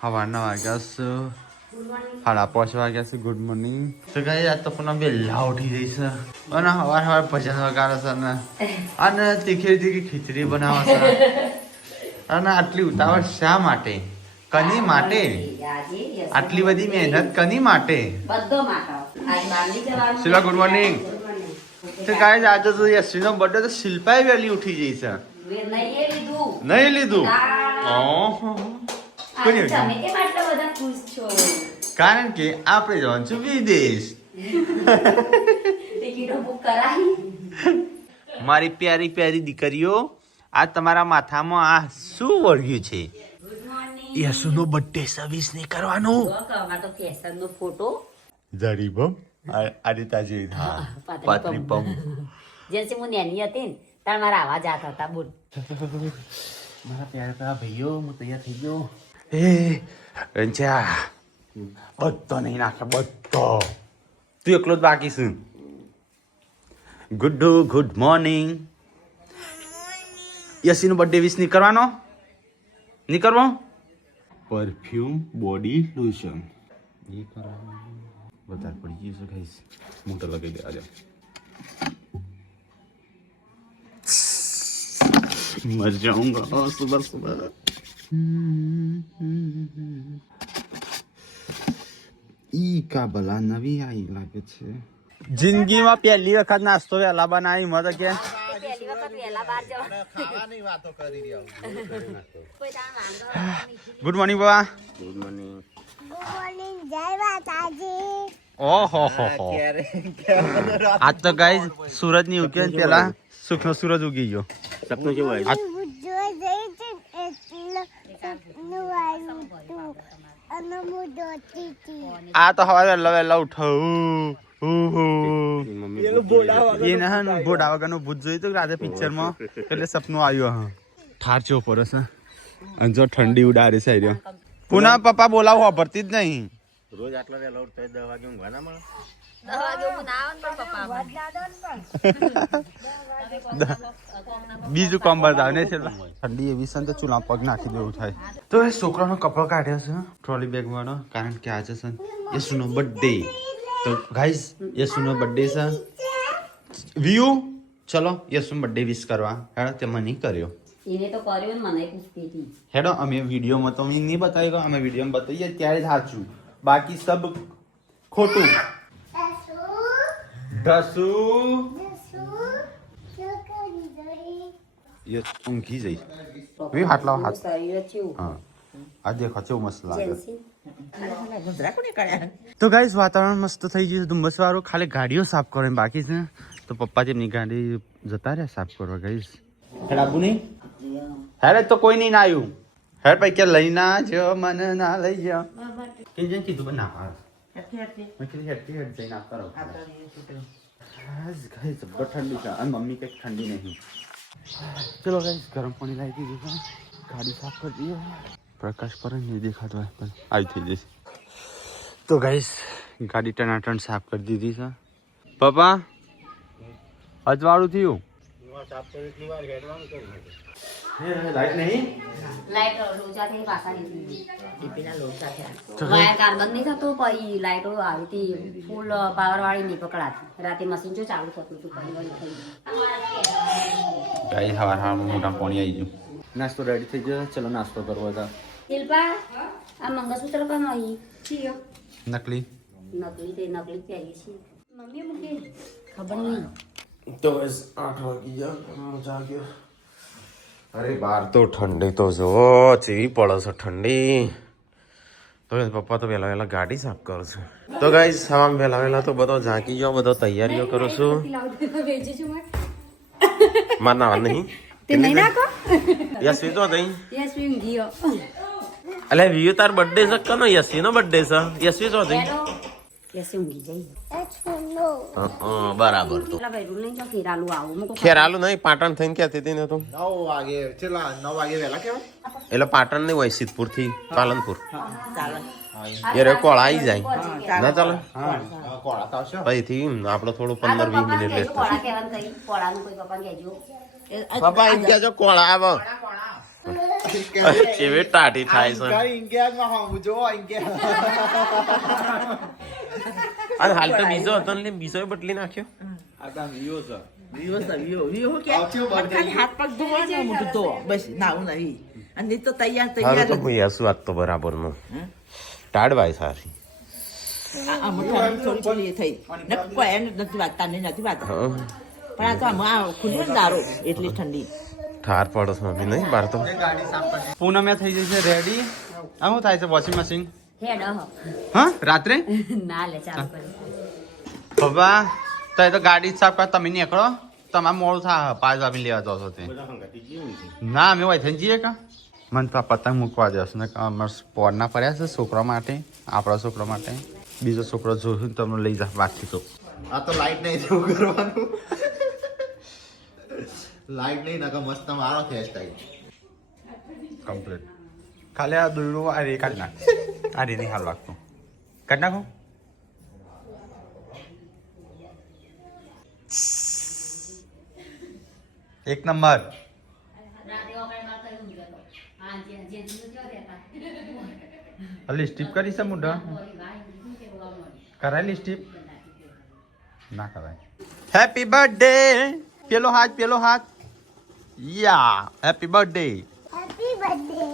સવારના વાગ્યા છે 5:30 વાગ્યા છે. Good morning. તો ગાઈસ આજ તો પણ વહેલા ઉઠી જઈશ અને સવાર ભજન વગાડે છે અને તીખી ખીચડી બનાવે છે. અને આટલી ઉતાવળ શા માટે? કની માટે આટલી બધી મહેનત? કની માટે? Shilpa good morning. તો ગાઈસ આજે તો યશવીનો બર્થડે તો શિલ્પાએ વહેલી ઉઠી જઈ છે. નહીં લીધું? કારણ કે આપણે જવાનું છું વિદેશ. મારી પ્યારી પ્યારી દીકરીઓ, આ તમારા માથામાં આ શું વળગ્યું છે? યશુનો બર્થડે સર્વિસ નહીં કરવાનું. ફોટો જરી બમ આજે તાજી હા પાતરી પમ જેસે હું નેની હતી ને તાર મારા આવાજ આતા હતા. બોલ મારા પ્યારા ભાઈઓ, હું તૈયાર થઈ ગયો. એ રંચા બધો નહીં નાખે, બધો તું એકલો જ બાકી છું. Good morning. યશીનો બર્થડે વિશ નહીં કરવાનો? નહીં કરવો? પરફ્યુમ બોડી લોશન એ કરવાનું વધારે પડી ગયું છે ગાઈસ. મોટો લગાવી દે આજે. મર જાઉંગા સુબહ સુબહ. ઈ કા ભલા નવી આવી લાગે છે. જિંદગીમાં પહેલી વખત નાસ્તો વહેલા બનાવી મત કે પહેલી વખત વેલા બહાર જવા ખાવાની વાતો કરી રહ્યા. કોઈ તાર માંગો ગુડ મોર્નિંગ બાબા. Good morning. જય માતાજી. ઓહો હો હો. આજ તો ગાઈસ સૂરજ ની ઉગે પેલા સુખનો સૂરજ ઉગી ગયો. સપનું કેવું આવ્યું? આ તો હવારે વહેલા ઉઠાવું. બોડા વગરનું ભૂત જોયું તો રાતે પિક્ચર માં એટલે સપનું આવ્યું. હા ઠાર ચો પરસ અને જો ઠંડી ઉડાડે છે. પુના પપ્પા બોલાવો ભરતી જ નહીં. રોજ આટલા વહેલા ઉઠતા 10 વાગે ઊંઘવા ના મળે? 10 વાગે હું ના આવે પણ પપ્પા બીજું કામ બતાવે ને છે. ઠંડી એવી છે તો ચૂલા પગ નાખી દેવું થાય. તો એ છોકરાનો કપડો કાઢ્યો છે ટ્રોલી બેગ વાળો, કારણ કે આજે છે યશુનો બર્થડે. તો ગાઈસ યશુનો બર્થડે છે. વ્યૂ ચલો યશુનો બર્થડે વિશ કરવા. હેડો તે મને કર્યો. એને તો કર્યો ને મને પૂછતી હતી. હેડો અમે વિડીયોમાં તો નહીં બતાવી ગયો. અમે વિડીયોમાં બતાવીએ ત્યારે જ સાચું, બાકી સબ ખોટું. ઢસુ ये ઊંઘી જઈ. વી હાથ લાવ હાથ. હા આ દેખો કેવું મસ્ત લાગે. તો ગાઈસ વાતાવરણ મસ્ત થઈ ગયું છે ધુમ્મસ વાળું. ખાલી ગાડીઓ સાફ કરવાની બાકી છે. તો પપ્પા તેમની ગાડી જતા રહ્યા સાફ કરવા. ગાઈસ હેડ આબુ નહીં? હેડ તો કોઈ નહીં ના આવ્યું. હેડ ભાઈ કે લઈ ના જો મને ના લઈ જાઓ. કે જેમ કીધું પણ ના પાડ. મેં કીધું હેડ જઈને આપતા રહો. ગાઈસ જબ્બર ઠંડી છે અને મમ્મી કંઈક ઠંડી નહીં. ચલો ગાઈસ ગરમ પાણી લાવી દીધું છે. ગાડી સાફ કરી દઈએ. પ્રકાશ પર નહીં દેખાતો હોય પણ આવી થઈ જશે. તો ગાઈસ ગાડી ટનાટન સાફ કરી દીધી છે. પપ્પા અજવાળું થયું. લાઈટ નહીં? લાઈટ લોચા થઈ પાછા નીકળી ડીપીના લોચા થયા. વાયર કાર્બન નહીં થતો પછી લાઈટો આવી હતી ફૂલ પાવર વાળી નહીં પકડાતી. રાતે મશીન જો ચાલુ થતું હતું પછી ગાઈસ હવા મોટા પાણી આવી ગયું. નાસ્તો રેડી થઈ ગયો. ચલો નાસ્તો કરવો હતા. શિલ્પા આ મંગળસૂત્ર પણ અહીં નકલી નકલી પહેરી છે મમ્મી મૂકી ખબર નહીં. તો બસ 8 વાગી ગયા. જાગ્યો. અરે બહાર તો ઠંડી તો જો ચેવી પડે છે ઠંડી. તો પપ્પા તો વહેલા ગાડી સાફ કરે છે. તો ગાઈસ આમ વહેલા તો બધો ઝાંકી ગયો, બધો તૈયારીઓ કરું છું. માના નહીં તે નહીં નાખો. યશવી તો નહીં. યશવી ઊંઘીયો. અલે વિયુ તાર બર્થડે છે કનો? યશવી નો બર્થડે છે. યશવી તો નહીં. યશવી ઊંઘી જઈ. બરાબર. તો પેલા ભાઈ રૂલ નહીં જો ખેરાલું આવું મુકો. ખેરાલું નહીં, પાટણ થઈને ક્યાંથી હતી ને તો 9 વાગે ચેલા 9 વાગે વહેલા કેવાય. એટલે પાટણ નહીં હોય, સિદ્ધપુર થી પાલનપુર. ચાલે. એ રે કોળા આવી જાય ના ચાલે. કોળા તો આવશે. અહીંથી આપણે થોડું 15-20 મિનિટ લેટ કોળા કહેવાનું કઈ કોળાનું કોઈ પપ્પા કહેજો. પપ્પા એમ કહેજો કોળા આવે. કેવી ટાઢી થાય છે ઇન્ડિયામાં હું જો ઇન્ડિયા અને હાલ તો બીજો હતો ને બીજો બદલી નાખ્યો આ તો વિયો છે હાથ પગ ધોવાનો મોટું તો બસ નાવું નહીં અને તો તૈયાર સારું તો તૈયાર હું આસુ આજ તો બરાબર નું ટાળવાય સારી આ મોટાની થોડી થોડી થઈ ને કોઈ એને નથી વાગતા નહીં નથી વાગતા પણ આ તો આમાં ખુલ્લું ને દારૂ એટલી ઠંડી ઠાર પડો છો મમ્મી નહીં બાર તો પૂનમે થઈ જશે રેડી આ શું થાય છે વોશિંગ મશીન હેડ હા રાત્રે ના લે ચાલુ કરી પપ્પા તો એ તો ગાડી સાફ કર તમે નીકળો તમારે મોડું થાય 5 વાગે લેવા જાવ છો તે ના અમે હોય થઈને જઈએ કા મને તો આ પતંગ મૂકવા જશે ને અમારે પોરના પડ્યા છે છોકરા માટે આપણા છોકરા માટે બીજો છોકરો જોયું તમને લઈ જા બાકી તો આ તો લાઈટ નહીં જેવું કરવાનું લાઈટ નહીં નકા મસ્ત મારો ફેસ થાય કમ્પ્લીટ ખાલી આ દોયડું આ રે કાઢી નાખ આ રે નહીં હાલ લાગતું કાઢી નાખો એક નંબર લિસ્ટીપ કરી છે મુંડા કરાય લિસ્ટીપ ના કરાય હેપી બર્થડે પેલો હાથ યા happy birthday Happy birthday.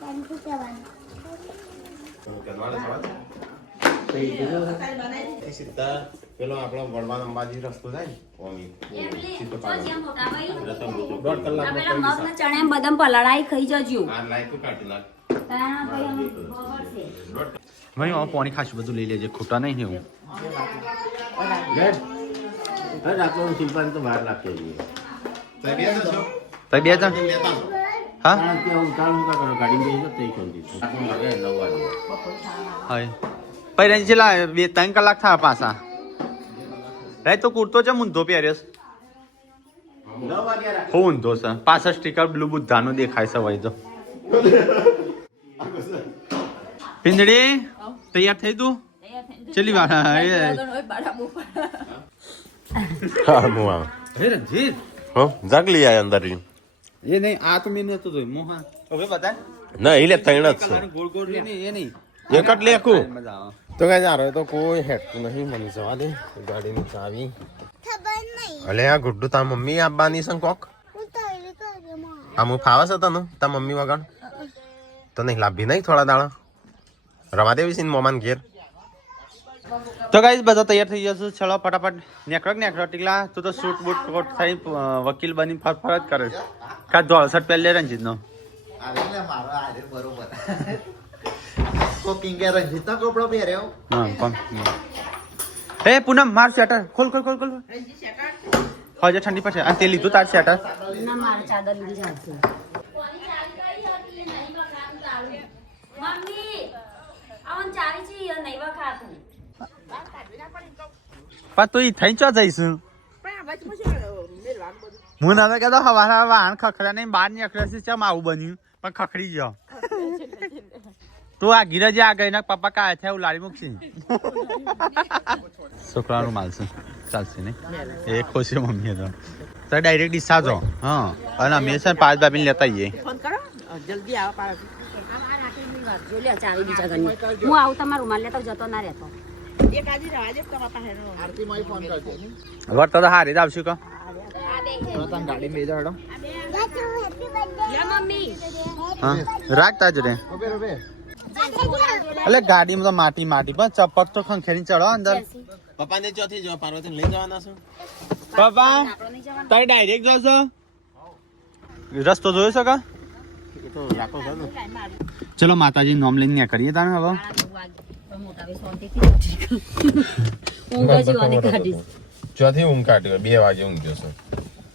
Thank you, Kawan. પેલો આપણો વડવાન અંબાજી રસ્તો જાય ચણે બદામ પલાળાઈ ખાઈ જજો ભાઈ હું પાણી ખાશું બધું લઈ લેજે ખોટા નહીં એવું તો બહાર લાગતો તો બે જણ હા હા પછી છેલ્લા 2-3 કલાક થયા પાછા રે તો કુર્તો છે ઊંધો પહેર્યો હું ઊંધો છે પાછળ સ્ટીકર બ્લુ બુદ્ધાનું દેખાય છે વળી તો પિંદડી તૈયાર થઈ તું ચલી વાર રણજીત જાગલી આય અંદર એ નહીં આ તો મેં નતો જોઈ મોહન હવે બતા ના એટલે ત્રણ જ છે ગોળ ગોળ એ નહીં એક જ લેખું મજા આવે તો કઈ યાર તો કોઈ હેઠતું નહીં મને જવા દે ગાડીની ચાવી ખબર નહીં અલે આ ગુડ્ડુ તા મમ્મી આપવાની છે કોક હું તૈયારી કરી માં આમ ફાવે છે તને તા મમ્મી વગર તો નહીં લાભી નહીં થોડા દાડા રવા દેવી છે મોમાન ઘેર તો ગાઈસ બધા તૈયાર થઈ જશે ચલો ફટાફટ નેકળો ટીકલા તું તો શૂટ બૂટ કોટ થઈ વકીલ બની ફરફર જ કરે કા ધોળ શર્ટ પહેરી લે રંજીત નો અરે લે મારો આરે બરોબર કોકિંગ રંજીત નો કપડો પહેર્યો હા કોણ એ પૂનમ માર શેટર ખોલ હજે ઠંડી પડશે આ તે લીધું તાર શેટર ના મારે ચાદર લીધી ચાલશે મમ્મી આવન ચાવી છે નહીં વખાતું પણ તું થઈ ચો જઈશું હું ના કહેતો હવાના વાહન ખખડા નહીં બહાર નીકળે છે ચમ આવું બન્યું પણ ખખડી ગયો તું આ ગીરજે આ ગઈ પપ્પા કાય છે એવું લાડી મૂકશે છોકરાનું માલશે ચાલશે ને એ ખુશી મમ્મી તો ડાયરેક્ટ ડીસા જો હા અને અમે છે 5 બાબીને લેતા આવીએ ફોન કરો જલ્દી આવો પાડો જો લે ચાવી બીજા ઘરની હું આવું તમારું રૂમાલ લેતો જતો ના રહેતો એક આજી રવા દે તમારા પાસે આરતી માં ફોન કરજો વર તો હારી જ આવશું કો તો તને ગાડી મેં જાડો Happy birthday. લે મમ્મી હા રાખતા જ રે રોબે એટલે ગાડીમાં તો માટી પણ ચપ્પક તો ખંખેરી ચડો અંદર પપ્પા ને ચોથી જો પાર્વતી લઈ જવાના છો પપ્પા આપણો નહીં જવાનું તારી ડાયરેક્ટ જોશો રસ્તો જોયો છો કા એ તો રાખો છો ને ચલો માતાજી નોમ લઈને ન્યા કરીએ તાને હવે મોટા ભાઈ શાંતિથી ઊંઘ જ જીવાની કાઢીશ ચોથી ઊંઘ કાઢ્યો 2 વાગે ઊંઘ્યો છે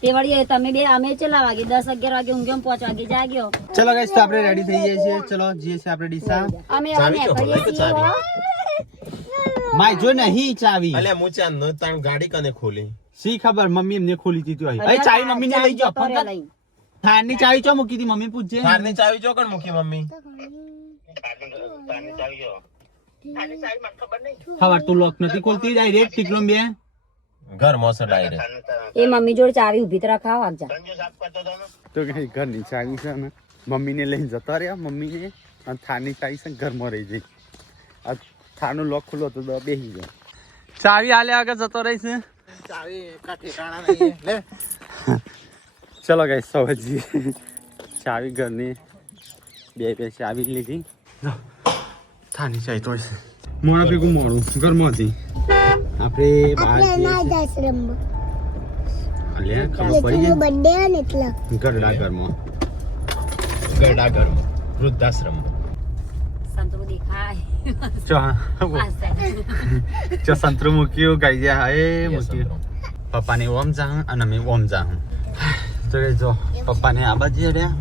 તે વળી તમે બે અમે કેટલા વાગે 10-11 વાગે ઊંઘ્યો 5 વાગે જાગ્યો ચલો ગાઈસ તો આપણે રેડી થઈ જઈએ છીએ ચલો જઈએ છીએ આપણે ડીસા અમે ચાવી તો કરીએ હોય તો છીએ ચાવી. માય જો નહીં ચાવી અલે મુચા નો તાણ ગાડી કને ખોલી સી ખબર મમ્મી એમને ખોલી દીધી હોય એ ચાવી મમ્મી ને લઈ જાઓ થારની ચાવી ચો મૂકી દી મમ્મી પૂછજે થારની ચાવી જો કણ મૂકી મમ્મી ખબર તું લોક નથી ખોલતી ડાયરેક્ટ ટીકલો બે ઘરમાં છે ડાયરેક્ટ. એ મમ્મી જોડે ચાવી ઊભી તો રખાવ આવજા. તો કઈ ઘરની ચાવી છે ને મમ્મીને લઈને જતા રહ્યા મમ્મીને અને થારની ચાવી છે ને ઘરમાં રહી જઈ. આ થારનો લોક ખુલ્લો હતો તો બેસી ગયો. ચાવી હાલે આગળ જતો રહીશ. ચાવી કા ઠેકાણા નહીં લે. ચલો ગાઈસ સવાજી ચાવી ઘરની બે ચાવી લીધી. થાની ચાવી તો છે મોડા ભેગું મોડું ઘરમાં હતી આપણે બહાર લે ખબર પડી ગઈ બર્થડે ને એટલે ગરડા ઘરમાં વૃદ્ધાશ્રમ સંતરું દેખાય. ચો સંતરું મૂક્યું ગાઈ ગયા હે મૂક્યું પપ્પાને ઓમ જા અને અમે ઓમ જા તો જો પપ્પાને આ બાજુ હેડ્યા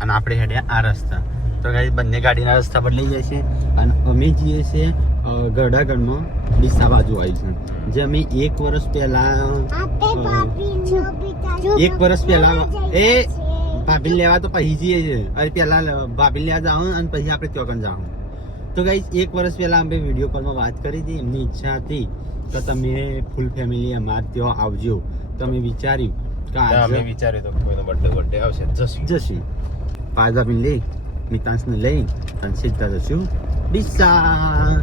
અને આપણે હેડ્યા આ રસ્તા. તો ગાઈ બંને ગાડીના રસ્તા બદલાઈ જાય છે અને અમે જઈએ છીએ ગરડાગઢમાં ડીસા બાજુ આવી છે જે અમે 1 વર્ષ પહેલા એ ભાભી લેવા તો પછી જઈએ છીએ. અરે પહેલા ભાભી લેવા જાઉં અને પછી આપણે ચોકન જાઉં. તો ગાઈસ 1 વર્ષ પહેલા અમે વિડીયો કોલમાં વાત કરી હતી. એમની ઈચ્છા હતી કે તમે ફૂલ ફેમિલી અમારે ત્યાં આવજો. તો અમે વિચાર્યું કે અમે વિચાર્યું તો કોઈનો બર્થડે આવશે જશું પાજાબીને લઈ મિતાંશને લઈ અને સીધા જશું ડીસા.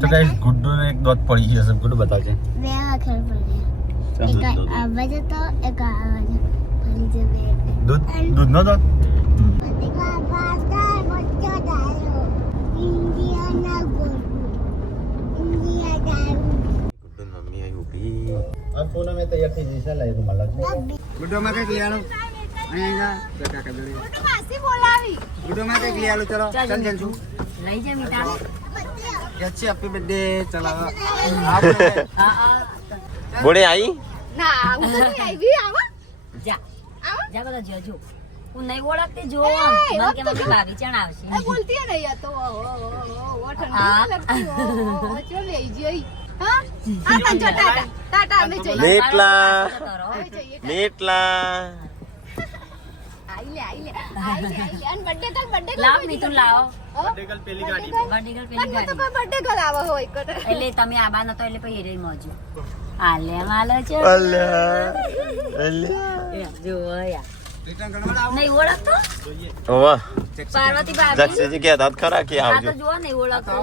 તો ગાઈસ ગુડ્ડુને એક દોત પડી ગયો છે. ગુડ્ડુ બતાવજે. બે વખત પડે એક આ બાજુ તો એક આ બાજુ ફરી જે બે દૂધનો દોત મમ્મી આવી ઊભી. આ ફોન અમે તૈયાર થઈ જશે લઈ રૂમાલ ગુડ્ડો માં કઈક લઈ આલો. ગુડ્ડો માં કઈક લઈ આલો. ચલો ચાલ જલ્દી લઈ જા મીઠા. Happy birthday. ચલો બોડે આવી જા જા બધા જજો. હું નહીં ઓળખતી જો મને કે મમ્મી ભાભી ચણ આવશે. બોલતી નહીં આ તો ઓ ઠંડી લગતી ઓ લઈ જઈ હા આ પણ જો ટાટા ટાટા અમે જઈએ મેટલા આઈ લે અને બર્થડે કલ લાવ મીઠું લાવો. બર્થડે પેલી ગાડી બર્થડે ગર્લ પેલી તો ગાડી કોઈ બર્થડે કલ આવો હોય કર એટલે તમે આબા નતો એટલે પછી રે મોજો આલે માલે છે. એ જો યા નહીં ઓળખતો ઓવા પાર્વતી ભાભી. જક્ષજી કહેતા હતા ખરા કે આ તો આવજો. જો નહીં ઓળખતો.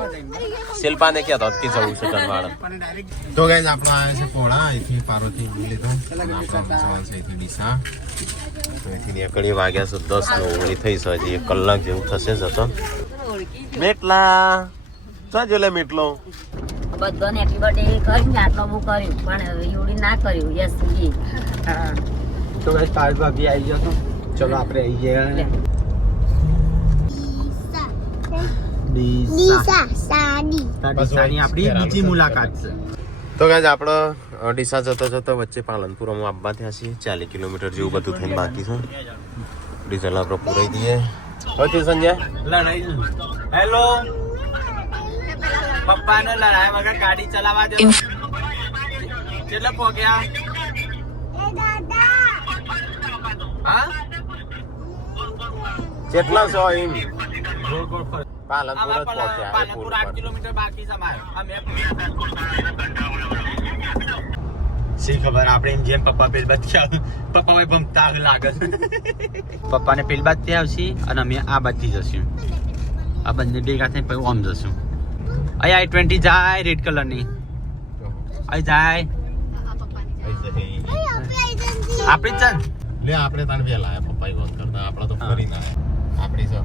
શિલ્પાને કહેતા હતા કે જવું છે કનવાડા. તો ગાઈસ આપણો આવે છે પોળા અહીંથી પાર્વતી લીધો જવાનું છે અહીંથી ડીસા. તો અહીંથી નીકળી વાગ્યા છે 10:09 થઈ છે. હજી 1 કલાક જેવું થશે જતો. મેટલા ચા જો લે મેટલો બધાને હેપી બર્થડે કરીને આટલો બહુ કર્યું પણ એવડી ના કર્યું. યસ જી તો ગાઈસ પાર્વતી ભાભી આવી જશો. ચલો આપણે આવી ગયા ડીસા. ડીસાની આપણી બીજી મુલાકાત છે. તો ગાઈસ આપણો ડીસા જતો જતો વચ્ચે પાલનપુર અમે આવવા થયા છીએ. 40 કિલોમીટર જેવું બધું થઈને બાકી છે. ડીઝલ આપણે પૂરાઈ દઈએ. હવે સંજય લડાઈ હેલો પપ્પાને લડાઈ વગર ગાડી ચલાવવા દે. કેટલા પહોંચ્યા હા કેટલા છો એમ ગોળ ફર. પાલનપુર જ પહોંચ્યા. પાલનપુર 8 કિલોમીટર બાકી છે અમારે. શી ખબર આપણે એમ જેમ પપ્પા પેલ બાદ પપ્પા ભાઈ ભમતા લાગે છે. પપ્પાને પેલ બાદ ત્યાં આવશે અને અમે આ બાજથી જશું. આ બંને ભેગા થઈને પછી આમ જશું. અહીં I-20 જાય રેડ કલરની. અહીં જાય આપણી ચાલ લે આપણે તાણ વેલા આયા પપ્પા વાત કરતા. આપડા તો ફરી ના આયા. આપણી છે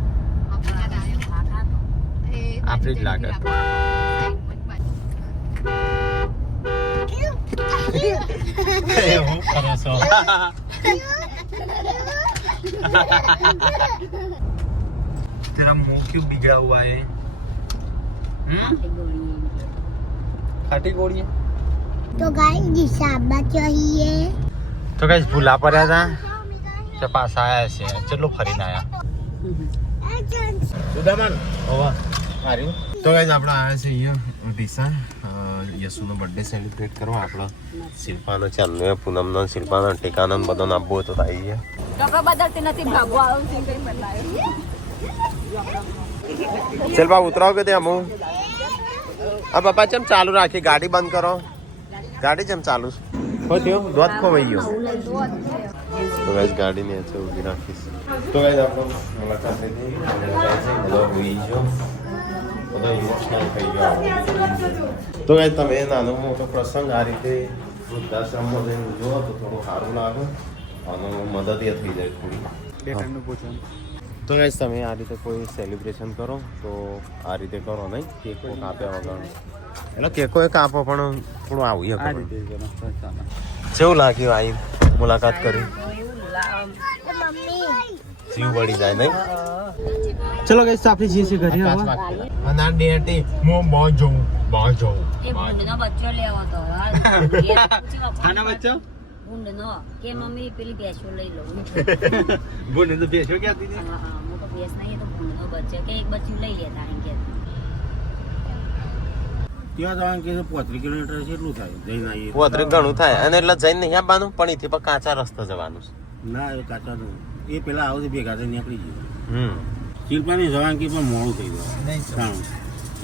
આપણી જ લાગે. હું કરો છો तेरा मुंह क्यों बिगड़ा हुआ है? खाटी गोड़ी है. तो गाइस ડીસા આબા चाहिए તો ગાઈસ ભૂલા પડ્યા હતા તો પાછા આયા છે. ચલો ફરીને આયા. સુદામન ઓવા માર્યું. તો ગાઈસ આપણે આયા છે અહીંયા ડીસા યશુનો બર્થડે સેલિબ્રેટ કરવા. આપણા શિલ્પાનો ચાલનો પૂનમનો શિલ્પાનો ટેકાનો બધાનો આપવો તો આવી ગયા. કપડા બદલતી નથી ભાગો આવું છે કઈ બદલાય શિલ્પા ઉતરાવ કે તે અમુ આ પપ્પા ચમ ચાલુ રાખી ગાડી બંધ કરો. ગાડી જેમ ચાલુ છે હો થયો દોત ખોવાઈ ગયો તો ગાઈસ ગાડી ને છે ઊભી રાખીશ તો ગાઈસ આપણો મુલાકાત લીધી બધો હોઈ ગયો બધો ઇમોશનલ થઈ ગયો તો ગાઈસ તમે નાનો મોટો પ્રસંગ આ રીતે વૃદ્ધાશ્રમમાં જઈને ઉજવો તો થોડું સારું લાગે અને મદદ એ થઈ જાય થોડી તો ગાઈસ તમે આ રીતે કોઈ સેલિબ્રેશન કરો તો આ રીતે કરો નહીં કેકો કાપ્યા વગર એટલે કેકો એ કાપો પણ થોડું આવું કેવું લાગ્યું આવી મુલાકાત કરી જીવ વળી જાય નહીં ચલો ગાઈસ આપણે જઈએ છીએ ઘરે અને આ ડેટી હું બહુ જોઉં એ ભૂંડનો બચ્ચો લેવો તો આના બચ્ચો ભૂંડનો કે મમ્મી પેલી ભેંસો લઈ લઉં બોને તો બેસો ક્યાં દીધી હા હું તો ભેંસ નહીં એ તો ભૂંડનો બચ્ચો કે એક બચ્ચું લઈ લેતા એમ કે ત્યાં જવાનું કે 35 કિલોમીટર છે એટલું થાય જઈને આવીએ પોતરે ઘણું થાય અને એટલે જઈને નહીં આવવાનું પણ એથી પણ કાચા રસ્તે જવાનું છે ના એ કાચાનું એ પેલા આવતી ભેગા થઈને નીકળી ગયું શિલ્પાની જવાનું કે પણ મોડું થઈ ગયું નહીં સારું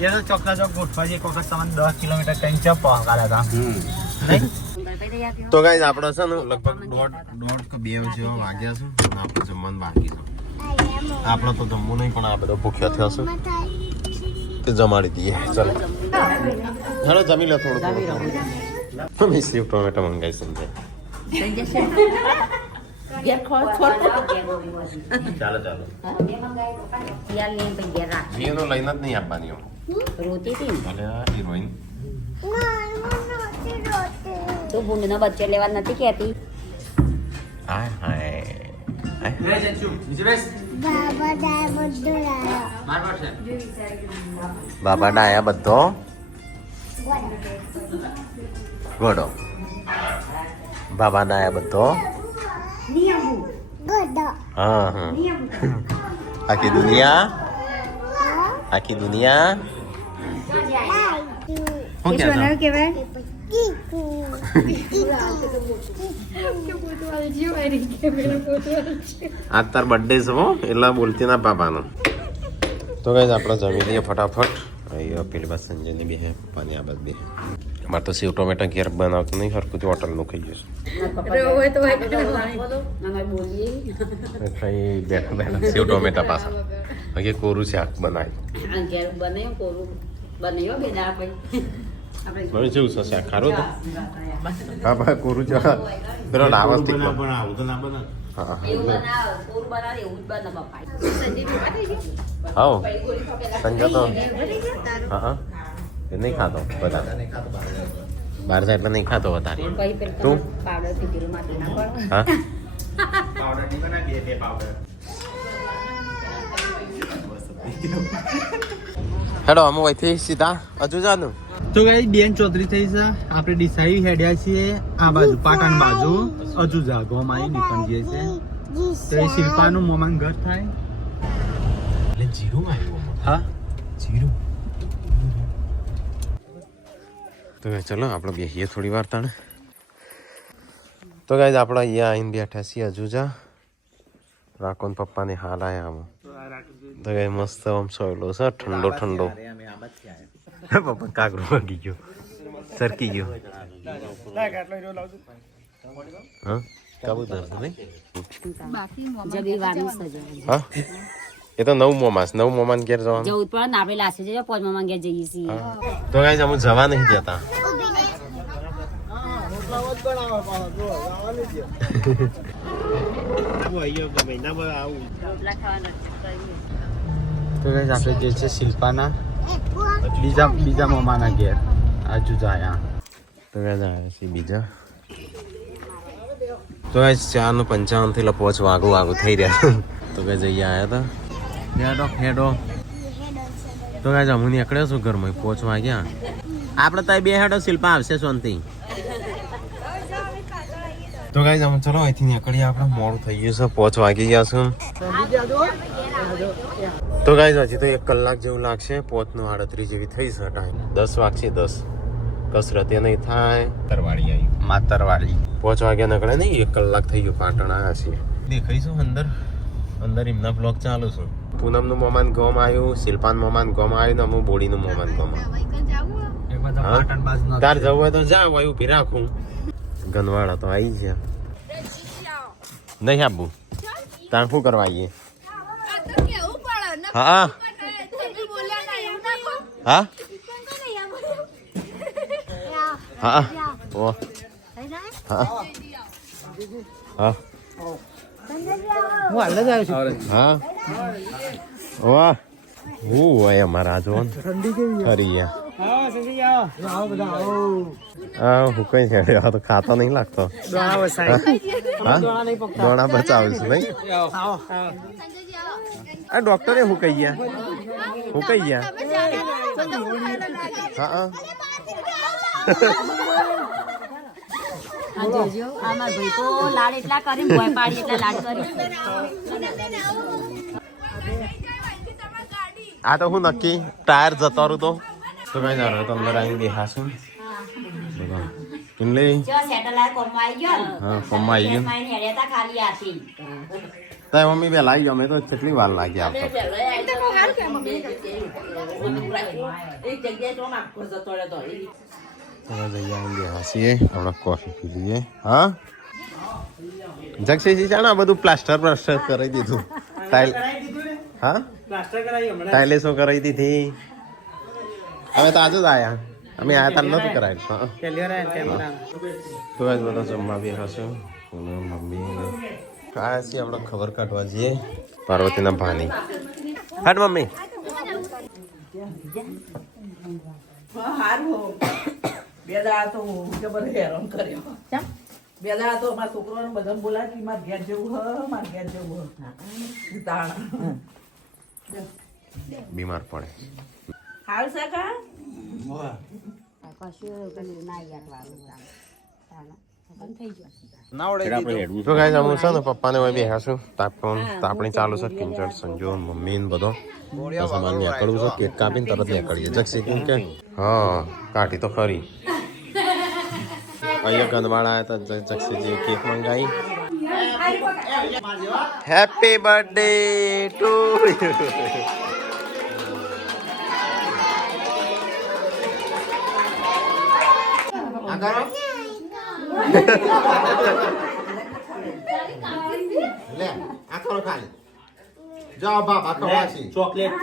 એ તો ચોકના ચોક ગોઠવા એક વખત તમને 10 કિલોમીટર કઈ ચપ પહોંચાડ્યા હતા તો ગાઈસ આપણે છે ને લગભગ દોઢ કે 2 જેવા વાગ્યા છે અને આપણે જમવાનું બાકી છે આપણે તો જમવું નહીં પણ આ બધો ભૂખ્યા થયો છે તે જમાડી દઈએ ચાલો હાલો જમી લો થોડું અમે સ્વીટ ટોમેટો મંગાવી સમજે ચાલો ચાલો મીનો લઈને જ નહીં આપવાની રોતી હતી ભલે હિરોઈન તું ભૂંડનો બચ્ચો લેવા નથી કહેતી હાય હાય બાબા ડાયા બધો ગોડો બાબા ડાયા બધો હા હા આખી દુનિયા શું કહેતા આજ તાર બર્થડે છે હો એટલે બોલતી ના પાપાનો તો ગાઈસ આપણે જમી લઈએ ફટાફટ અહીંયા પેલી બાદ સંજયની બે પપ્પાની આ બાદ બે અમારે તો સેવ ટોમેટો ઘેર બનાવતું નહીં હરકું હોટલનું ખાઈ જશું એટલે બેઠા બેઠા સેવ ટોમેટા પાછા હજી કોરું શાક બનાવ્યું મને જેવું છે શાક ખારું તો હા ભાઈ કોરું છે પેલો લાવસ્તિક પણ આવું તો ના બને હા એવું બનાવ કોરું બનાવે એવું જ બને પપ્પા હા સંજય તો હા હા એ નહીં ખાતો બધા બહાર જાય એટલે નહીં ખાતો વધારે પછી પેલું તું? પાવડર પીધેલું માટી ના પડે હા હેડો અમે અહીંથી સીધા હજુ જાનું તો ગાઈસ બેન ચોતરી થઈ છે આપણે ડિસાઈ હેડ્યા છીએ આ બાજુ પાટણ બાજુ હજુ જાગોમાં આવી નીકળી જઈએ છે તો એ શિલ્પાનું મોમાન ઘર થાય એટલે જીરું આવ્યું હા જીરું તો ચલો આપણે બેસીએ થોડી વાર તાણે તો ગાઈસ આપણે અહીંયા આવીને બેઠા છીએ હજુ જા રાખોન પપ્પાને હાલ આયા આમ તો ગાઈસ મસ્ત આમ સોયલો છે ઠંડો ઠંડો પપ્પા કાગરો વાગી ગયો સરકી ગયો હા કબૂતર છે નહીં જગી વાનું સજે હા એ તો નવ મોમાન ઘેર જવાનું જવું પડે ને આપણે લાસે જઈએ પોચ મામા ઘેર જઈએ છીએ તો ગાઈસ અમે જવા નહીં જતા તો ગાઈસ આપણે જે છે શિલ્પાના બીજા મોમાના ઘેર હજુ જાયા તો ગાઈસ આવ્યા છે બીજા તો ગાઈસ 4:55 થી લપોચ વાગું થઈ રહ્યા તો ગાઈસ અહીંયા આવ્યા હતા હેડો તો ગાઈસ અમે નીકળ્યા છું ઘરમાં 5 વાગ્યા આપણે તો બે હેડો શિલ્પા આવશે શાંતિ તો ગાઈસ અમે ચલો અહીંથી નીકળીએ આપણે મોડું થઈ ગયું છે 5 વાગી ગયા છે તો ગાઈસ હજી તો 1 કલાક જેવું લાગશે 5:38 જેવી થઈ છે ટાઈમ 10 વાગશે 10 કસરત એ નહીં થાય તરવાડી આવી માતરવાડી 5 વાગ્યા નીકળે નહીં 1 કલાક થઈ ગયું પાટણ આવ્યા છીએ દેખાઈશું અંદર એમના બ્લોગ ચાલુ છે પૂનમનું મોમાન ગમ આવ્યું શિલ્પાન મોમાન ગમ આવ્યું ને અમુક બોડીનું મોમાન ગમ આવ્યું તાર જવું હોય તો જા હોય ઉભી રાખું ગનવાળા તો આવી ગયા નહીં આપવું તાર શું કરવા આવીએ હા હા હા ઓ હા હા હું હાલ જ આવ્યો છું હા વાહ હું હોય અમારા જોન ખરી હા હું કઈ છે તો ખાતો નહીં લાગતો દોણા બચાવું છું ભાઈ આ ડોક્ટરે હું કહી ગયા હા આ જોજો આ મારા ભાઈ તો લાડ એટલા કરી ભોય પાડી એટલા લાડ કરી આ તો હું નક્કી ટાયર જતો રહ્યું તો કઈ ના રહ્યો અંદર આવીને બેહાશું એટલે જો સેટેલાઇટ કોમમાં આવી ગયો ને હા ફોર્મમાં આવી ગયું મારી હેડેતા ખાલી આતી તારી મમ્મી બે લાવી ગયો અમે તો કેટલી વાર લાગી આવતો એક જગ્યાએ તો આખો જતો રહેતો હવે જઈએ આવીને બેહાસીએ હમણાં કોફી પી લઈએ હા જગસીજી જાણે આ બધું પ્લાસ્ટર કરી દીધું ટાઇલ હા ટાઇલેસો કરાવી દીધી અમે તો આજે જ આયા અમે આયા તાર નતું કરાયું તો આજ બધા જમવા બી હશે મમ્મી કાયા છીએ આપણે ખબર કાઢવા જઈએ પાર્વતીના ભાની હાટ મમ્મી સારું બે દાડા તો જબર હેરાન કર્યો બે દાડા તો મારા છોકરાને બધા બોલાવી મારે ઘેર જેવું મારે ઘેર જેવું બીમાર પડે હાલ સકા કશું ના યાર વાળું બંધ થઈ ગયો તો ગાઈસ અમે છે ને પપ્પાને હોય બેહાશું તાપણી ચાલુ છે કિંચડ સંજો મમ્મી ને બધો સામાન નીકળવું છે કેક કાપીને તરત નીકળીએ જક્ષી કે હા કાઢી તો ખરી અહીંયા ગંદવાળા આવ્યા હતા જક્ષીજી કેક મંગાવી હેપી બર્થડે ટુ લે આ કરો ખાલી જાઓ બાબા કવાસી ચોકલેટ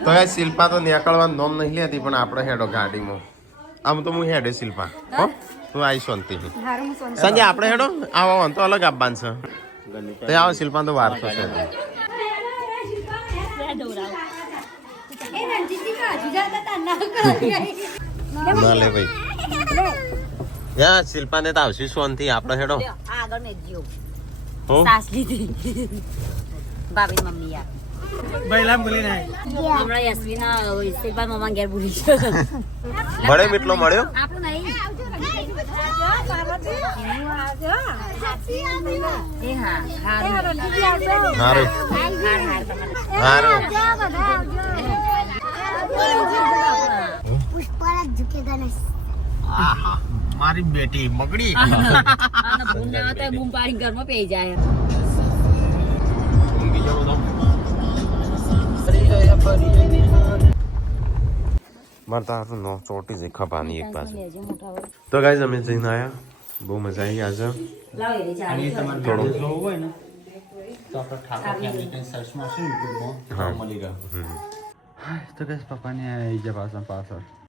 તો એ શિલ્પા તો નીકળવાનું નોમ નહીં લેતી પણ આપણે હેડો ગાડીમાં આમ તો હું હેડે શિલ્પા હો તું આવી શાંતિ સંજય આપણે હેડો આવો તો અલગ આપવાનું છે તો આવો શિલ્પા તો વાર થશે ના લે ભાઈ યા શિલ્પાને તો આવશે શાંતિ આપણે હેડો આગળ મેં ગયો હો સાસ લીધી ભાભી મમ્મી યાર બૈલા બોલી ના હમણાં યશવીના શિલ્પા મમ્મા ઘેર ભૂલી ગયો મળે મીટલો મળ્યો આપણું નહીં એ હા હારું હારું હારું પુષ્પરાજ ઝુકેગા નહીં આહા મારી બેટી મગડી બૂમ ના આવતા બૂમ પાડી ઘરમાં પેઈ જાય મારે તારું નો ચોટી જઈ ખભાની એક પાસે તો ગાઈઝ અમે જઈને આવ્યા બહુ મજા આવી આજે લાવ એ ચાલે થોડું જોવું હોય ને તો આપણે ઠાકોર ફેમિલી કઈ સર્ચ મારશું યુટ્યુબમાં હા. મળી ગયા તો કઈ પપ્પાને આવી ગયા પાછળ